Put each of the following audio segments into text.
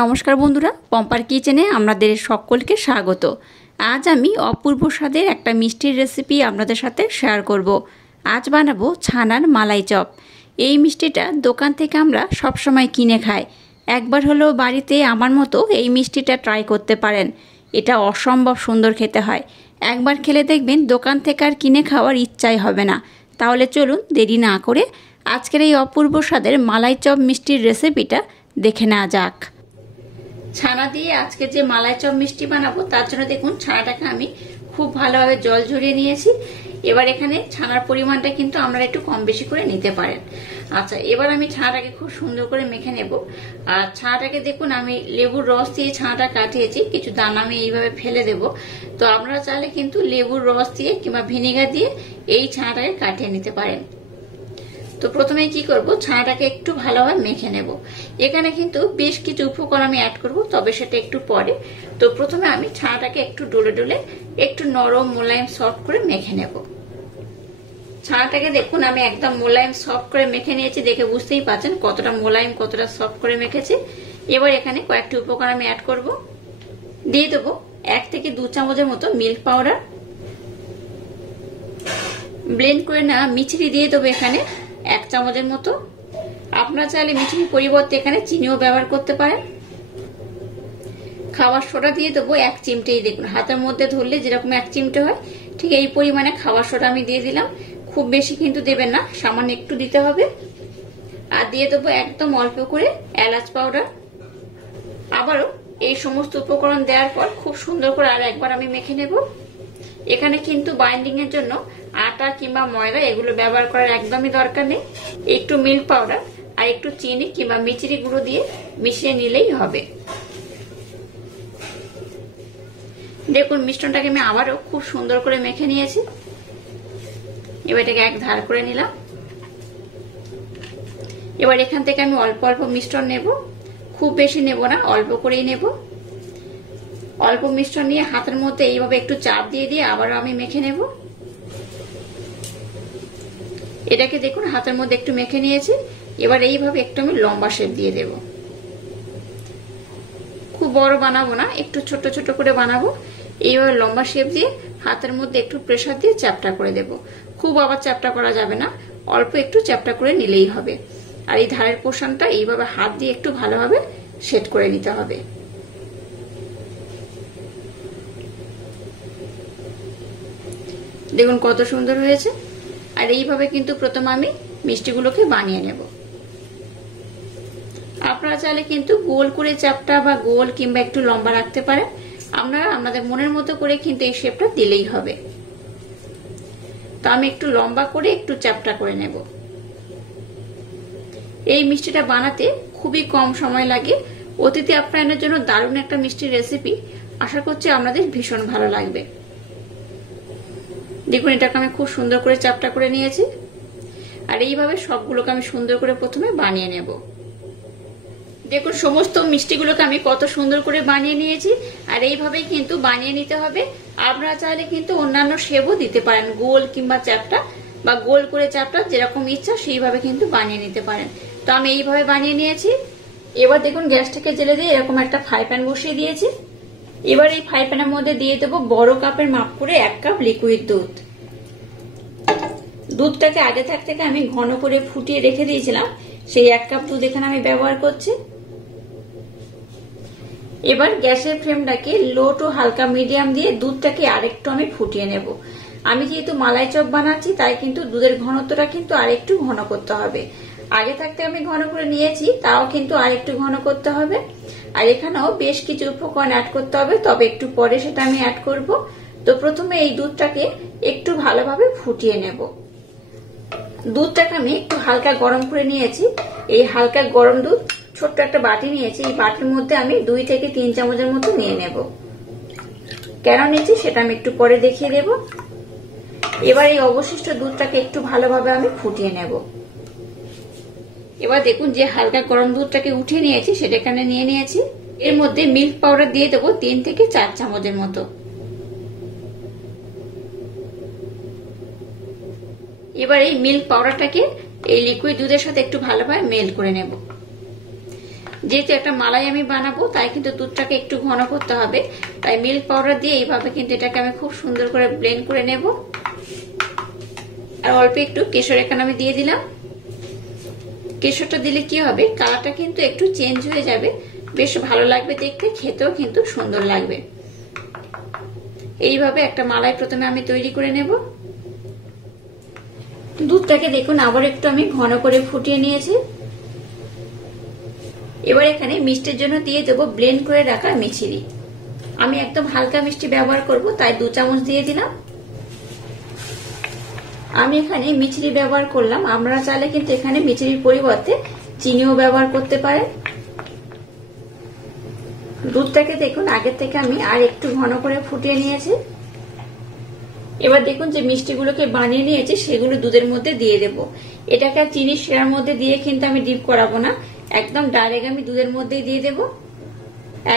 নমস্কার বন্ধুরা, পম্পার কিচেনে আপনাদের সকলকে স্বাগত। আজ আমি অপূর্ব স্বাদের একটা মিষ্টির রেসিপি আপনাদের সাথে শেয়ার করব। আজ বানাবো ছানার মালাই চপ। এই মিষ্টিটা দোকান থেকে আমরা সবসময় কিনে খাই। একবার হলেও বাড়িতে আমার মতো এই মিষ্টিটা ট্রাই করতে পারেন। এটা অসম্ভব সুন্দর খেতে হয়। একবার খেলে দেখবেন দোকান থেকে আর কিনে খাওয়ার ইচ্ছাই হবে না। তাহলে চলুন দেরি না করে আজকের এই অপূর্ব স্বাদের মালাই চপ মিষ্টির রেসিপিটা দেখে নেওয়া যাক। ছানা দিয়ে আজকে যে মালাই চপ মিষ্টি বানাবো তার জন্য দেখুন ছানাটাকে আমি খুব ভালোভাবে জল ঝরিয়ে নিয়েছি। এবার এখানে ছানার পরিমাণটা কিন্তু আমরা একটু কম বেশি করে নিতে পারেন। আচ্ছা, এবার আমি ছানাটাকে খুব সুন্দর করে মেখে নেব। আর ছানাটাকে দেখুন আমি লেবুর রস দিয়ে ছানাটা কাটিয়েছি, কিছু দানা আমি এইভাবে ফেলে দেব। তো আপনারা চাইলে কিন্তু লেবুর রস দিয়ে কিংবা ভিনেগার দিয়ে এই ছানাটাকে কাটিয়ে নিতে পারেন। তো প্রথমে কি করব, ছানাটাকে একটু ভালোভাবে মেখে নেব। এখানে কিন্তু বেশ কিছু উপকরণ আমি অ্যাড করব, তবে সেটা একটু পরে। তো প্রথমে আমি ছানাটাকে একটু ডলে ডলে একটু নরম মোলায়েম সফট করে মেখে নেব। ছানাটাকে দেখুন আমি একদম মোলায়েম সফট করে মেখে নিয়েছি, দেখে বুঝতেই পারছেন কতটা মোলায়েম কতটা সফট করে মেখেছি। এবার এখানে কয়েকটি উপকরণ আমি অ্যাড করব। দিয়ে দেবো 1 থেকে 2 চামচের মতো মিল্ক পাউডার। ব্লেন্ড করে না মিছরি দিয়ে দেবো এখানে 1 চামচের মতো। আপনারা চাইলে মিষ্টির পরিবর্তে এখানে চিনিও ব্যবহার করতে পারেন। খাবার সোডা দিয়ে দেবো 1 চিমটে। দেখুন হাতের মধ্যে ধরলে যেরকম 1 চিমটে হয় ঠিক এই পরিমাণে খাবার সোডা আমি দিয়ে দিলাম। খুব বেশি কিন্তু দেবেন না, সামান্য একটু দিতে হবে। আর দিয়ে দেবো একদম অল্প করে এলাচ পাউডার। আবারও এই সমস্ত উপকরণ দেওয়ার পর খুব সুন্দর করে আর একবার আমি মেখে নেব। এখানে কিন্তু বাইন্ডিং এর জন্য আটা কিংবা ময়দা এগুলো ব্যবহার করার একদমই দরকার নেই। একটু মিল্ক পাউডার আর একটু চিনি কিংবা মিচড়ি গুঁড়ো দিয়ে মিশিয়ে নিলেই হবে। দেখুন মিশ্রণটাকে আমি আবারও খুব সুন্দর করে মেখে নিয়েছি। এবার এটাকে এক ধার করে নিলাম। এবার এখান থেকে আমি অল্প অল্প মিশ্রণ নেব, খুব বেশি নেব না, অল্প করেই নেব। অল্প মিশ্রণ নিয়ে হাতের মধ্যে এইভাবে একটু চাপ দিয়ে দিয়ে আবারও আমি মেখে নেব। এটাকে দেখুন হাতের মধ্যে একটু মেখে নিয়েছি। এবার এইভাবে একটু আমি লম্বা শেপ দিয়ে দেব। খুব বড় বানাবো না, একটু ছোট ছোট করে বানাবো। এইভাবে লম্বা শেপ দিয়ে হাতের মধ্যে একটু প্রেসার দিয়ে চ্যাপটা করে দেব। খুব আবার চ্যাপটা করা যাবে না, অল্প একটু চ্যাপটা করে নিলেই হবে। আর এই ধারের পোর্শনটা এইভাবে হাত দিয়ে একটু ভালোভাবে সেট করে নিতে হবে। দেখুন কত সুন্দর হয়েছে। আর এইভাবে কিন্তু প্রথমে আমি মিষ্টিগুলোকে বানিয়ে নেব। আপনারা চাইলে কিন্তু গোল করে চ্যাপটা বা গোল কিংবা একটু লম্বা রাখতে পারেন। আপনারা আপনাদের মনের মতো করে কিন্তু এই শেপটা দিলেই হবে। তো আমি একটু লম্বা করে একটু চ্যাপটা করে নেব। এই মিষ্টিটা বানাতে খুবই কম সময় লাগে। অতিথি আপ্যায়নের জন্য দারুণ একটা মিষ্টির রেসিপি। আশা করছি আপনাদের ভীষণ ভালো লাগবে। দেখুন এটাকে আমি খুব সুন্দর করে চ্যাপটা করে নিয়েছি। আর এইভাবে সবগুলোকে আমি সুন্দর করে প্রথমে বানিয়ে নেব। দেখুন সমস্ত মিষ্টিগুলোকে আমি কত সুন্দর করে বানিয়ে নিয়েছি। আর এইভাবেই কিন্তু বানিয়ে নিতে হবে। আপনারা চাইলে কিন্তু অন্যান্য শেপও দিতে পারেন, গোল কিংবা চ্যাপটা বা গোল করে চ্যাপটা, যেরকম ইচ্ছা সেইভাবে কিন্তু বানিয়ে নিতে পারেন। তো আমি এইভাবে বানিয়ে নিয়েছি। এবার দেখুন গ্যাসটাকে জেলে দিয়ে এরকম একটা ফ্রাই প্যান বসিয়ে দিয়েছি। এবার এই ফ্রাই প্যানের মধ্যে দিয়ে দেবো বড় কাপের মাপ করে 1 কাপ লিকুইড দুধ। দুধটাকে আগে থাকতে আমি ঘন করে ফুটিয়ে রেখে দিয়েছিলাম, সেই 1 কাপ দুধ এখানে আমি ব্যবহার করছি। এবার গ্যাসের ফ্লেমটাকে লো টু হালকা মিডিয়াম দিয়ে দুধটাকে আরেকটু আমি ফুটিয়ে নেব। আমি যেহেতু মালাই চপ বানাচ্ছি তাই কিন্তু দুধের ঘনত্বটা কিন্তু আরেকটু ঘন করতে হবে। আগে থাকতে আমি ঘন করে নিয়েছি, তাও কিন্তু আরেকটু ঘন করতে হবে। আর এখানেও বেশ কিছু উপকরণ অ্যাড করতে হবে, তবে একটু পরে সেটা আমি অ্যাড করব। তো প্রথমে এই দুধটাকে একটু ভালোভাবে ফুটিয়ে নেব। দুধটাকে আমি একটু হালকা গরম করে নিয়েছি। এই হালকা গরম দুধ ছোট্ট একটা বাটি নিয়েছি, এই বাটির মধ্যে আমি 2 থেকে 3 চামচের মতো নিয়ে নেব। কেন নিয়েছি সেটা আমি একটু পরে দেখিয়ে দেব। এবার এই অবশিষ্ট দুধটাকে একটু ভালোভাবে আমি ফুটিয়ে নেব। এবার দেখুন যে হালকা গরম দুধটাকে উঠিয়ে নিয়েছি সেটা এখানে নিয়ে নিয়েছি। এর মধ্যে মিল্ক পাউডার দিয়ে দেবো 3 থেকে 4 চামচের মতো। এবার এই মিল্ক পাউডারটাকে এই লিকুইড দুধের সাথে একটু ভালোভাবে মেল্ট করে নেব। যেহেতু একটা মালাই আমি বানাবো তাই কিন্তু দুধটাকে একটু ঘন করতে হবে, তাই মিল্ক পাউডার দিয়ে এইভাবে কিন্তু এটাকে আমি খুব সুন্দর করে ব্লেন্ড করে নেব। আর অল্প একটু কেশর এখানে আমি দিয়ে দিলাম। কেশরটা দিলে কি হবে, কালারটা কিন্তু একটু চেঞ্জ হয়ে যাবে, বেশ ভালো লাগবে দেখতে, খেতেও কিন্তু সুন্দর লাগবে। এইভাবে একটা মালাই প্রথমে আমি তৈরি করে নেব। দুধটাকে দেখুন আবার একটু আমি ঘন করে ফুটিয়ে নিয়েছি। এবার এখানে মিষ্টির জন্য দিয়ে দেবো ব্লেন্ড করে রাখা মিছরি। আমি একদম হালকা মিষ্টি ব্যবহার করব, তাই 2 চামচ দিয়ে দিলাম। আমি এখানে মিছরি ব্যবহার করলাম, আপনারা চাইলে কিন্তু এখানে মিছরির পরিবর্তে চিনিও ব্যবহার করতে পারেন। দুধটাকে দেখুন আগের থেকে আমি আর একটু ঘন করে ফুটিয়ে নিয়েছি। এবার দেখুন যে মিষ্টিগুলোকে বানিয়ে নিয়েছি সেগুলো দুধের মধ্যে দিয়ে দেব। এটাকে চিনি শিরার মধ্যে দিয়ে কিন্তু আমি ডিপ করাবো না, একদম ডাইরেক্ট আমি দুধের মধ্যেই দিয়ে দেব।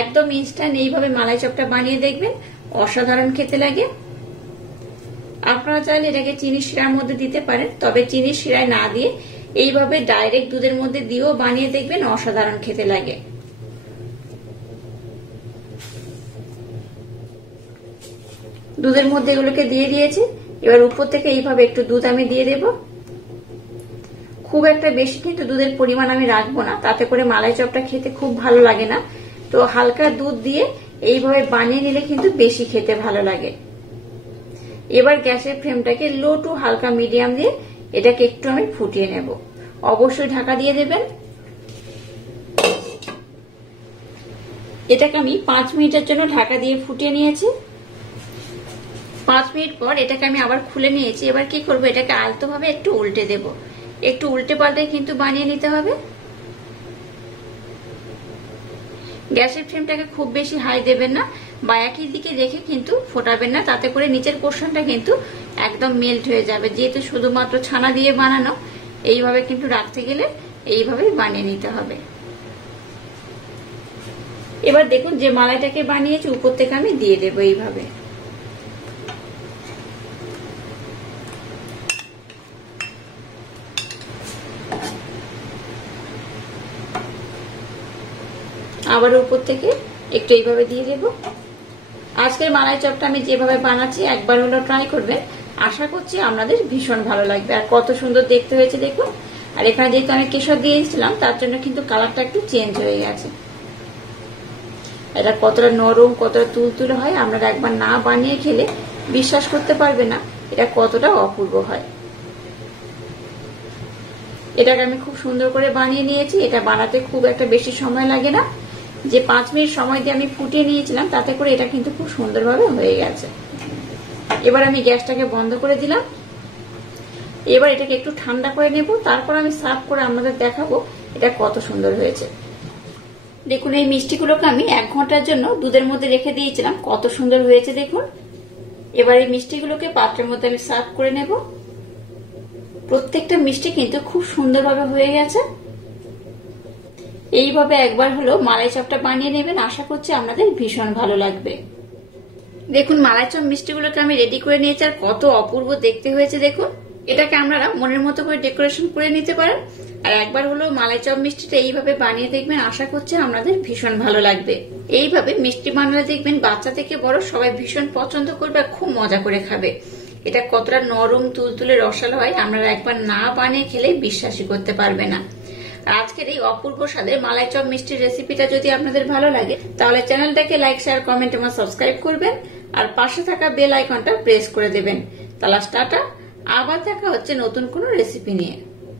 একদম ইনস্ট্যান্ট এইভাবে মালাই চপটা বানিয়ে দেখবেন, অসাধারণ খেতে লাগে। আপনারা চাইলে এটাকে চিনি শিরার মধ্যে দিতে পারেন, তবে চিনি শিরায় না দিয়ে এইভাবে ডাইরেক্ট দুধের মধ্যে দিয়েও বানিয়ে দেখবেন, অসাধারণ খেতে লাগে। দুধের মধ্যে এগুলোকে দিয়ে দিয়েছি। এবার উপর থেকে এইভাবে একটু দুধ আমি দিয়ে দেব। খুব একটা বেশি কিন্তু দুধের পরিমাণ আমি রাখবো না, তাতে করে মালাই চপটা খেতে খুব ভালো লাগে না। তো হালকা দুধ দিয়ে এইভাবে বানিয়ে নিলে কিন্তু বেশি খেতে ভালো লাগে। এবার গ্যাসের ফ্লেমটাকে লো টু হালকা মিডিয়াম দিয়ে এটাকে একটু আমি ফুটিয়ে নেব। অবশ্যই ঢাকা দিয়ে দেবেন। এটাকে আমি 5 মিনিটের জন্য ঢাকা দিয়ে ফুটিয়ে নিয়েছি। 5 মিনিট পর এটাকে আমি আবার খুলে নিয়েছি। এবার কি করব, এটাকে আলতোভাবে একটু উল্টে দেব। একটু উল্টে পাল্টে কিন্তু বানিয়ে নিতে হবে। গ্যাসের ফ্লেমটাকে খুব বেশি হাই দেবেন না, বা একই দিকে রেখে কিন্তু ফোটাবেন না, তাতে করে নিচের পোর্শনটা কিন্তু একদম মেল্ট হয়ে যাবে। যেহেতু শুধুমাত্র ছানা দিয়ে বানানো, এইভাবে কিন্তু রাখতে গেলে এইভাবেই বানিয়ে নিতে হবে। এবার দেখুন যে মালাইটাকে বানিয়েছি উপর থেকে আমি দিয়ে দেবো এইভাবে। আবার উপর থেকে একটু এইভাবে দিয়ে দেব। আজকের মালাই চপটা আমি যেভাবে বানাচ্ছি একবার হলো ট্রাই করবেন, আশা করছি আপনাদের ভীষণ ভালো লাগবে। আর কত সুন্দর দেখতে হয়েছে দেখুন। আর এখানে যেহেতু আমি কেশর দিয়েছিলাম তার জন্য কিন্তু কালারটা একটু চেঞ্জ হয়ে গেছে। এটা কতটা নরম, কতটা তুলতুলে হয়, আপনারা একবার না বানিয়ে খেলে বিশ্বাস করতে পারবে না এটা কতটা অপূর্ব হয়। এটাকে আমি খুব সুন্দর করে বানিয়ে নিয়েছি। এটা বানাতে খুব একটা বেশি সময় লাগে না। যে 5 মিনিট সময় দিয়ে আমি ফুটিয়ে নিয়েছিলাম তাতে করে এটা কিন্তু খুব সুন্দরভাবে হয়ে গেছে। এবার আমি গ্যাসটাকে বন্ধ করে দিলাম। এবার এটাকে একটু ঠান্ডা করে নেব, তারপর আমি সার্ভ করে আপনাদের দেখাবো এটা কত সুন্দর হয়েছে। দেখুন এই মিষ্টিগুলোকে আমি 1 ঘন্টার জন্য দুধের মধ্যে রেখে দিয়েছিলাম, কত সুন্দর হয়েছে দেখুন। এবার এই মিষ্টিগুলোকে পাত্রের মধ্যে আমি সার্ভ করে নেব। প্রত্যেকটা মিষ্টি কিন্তু খুব সুন্দরভাবে হয়ে গেছে। এইভাবে একবার হলো মালাই চপটা বানিয়ে নেবেন, আশা করছি আপনাদের ভীষণ ভালো লাগবে। দেখুন মালাই চপ মিষ্টিগুলোকে আমি রেডি করে নিয়েছি, আর কত অপূর্ব দেখতে হয়েছে দেখুন। এটাকে আপনারা মনের মতো করে ডেকোরেশন করে নিতে পারেন। আর একবার হলো মালাই চপ মিষ্টিটা এইভাবে বানিয়ে দেখবেন, আশা করছি আপনাদের ভীষণ ভালো লাগবে। এইভাবে মিষ্টি বানালে দেখবেন বাচ্চা থেকে বড় সবাই ভীষণ পছন্দ করবে, খুব মজা করে খাবে। এটা কতটা নরম তুলতুলে রসালো হয়, আপনারা একবার না বানিয়ে খেলে বিশ্বাসই করতে পারবে না। আজকের এই অপূর্ব স্বাদের মালাই চপ মিষ্টির রেসিপিটা যদি আপনাদের ভালো লাগে তাহলে চ্যানেলটাকে লাইক, শেয়ার, কমেন্ট এবং সাবস্ক্রাইব করবেন, আর পাশে থাকা বেল আইকনটা প্রেস করে দেবেন। তাহলে টাটা, আবার দেখা হচ্ছে নতুন কোনো রেসিপি নিয়ে।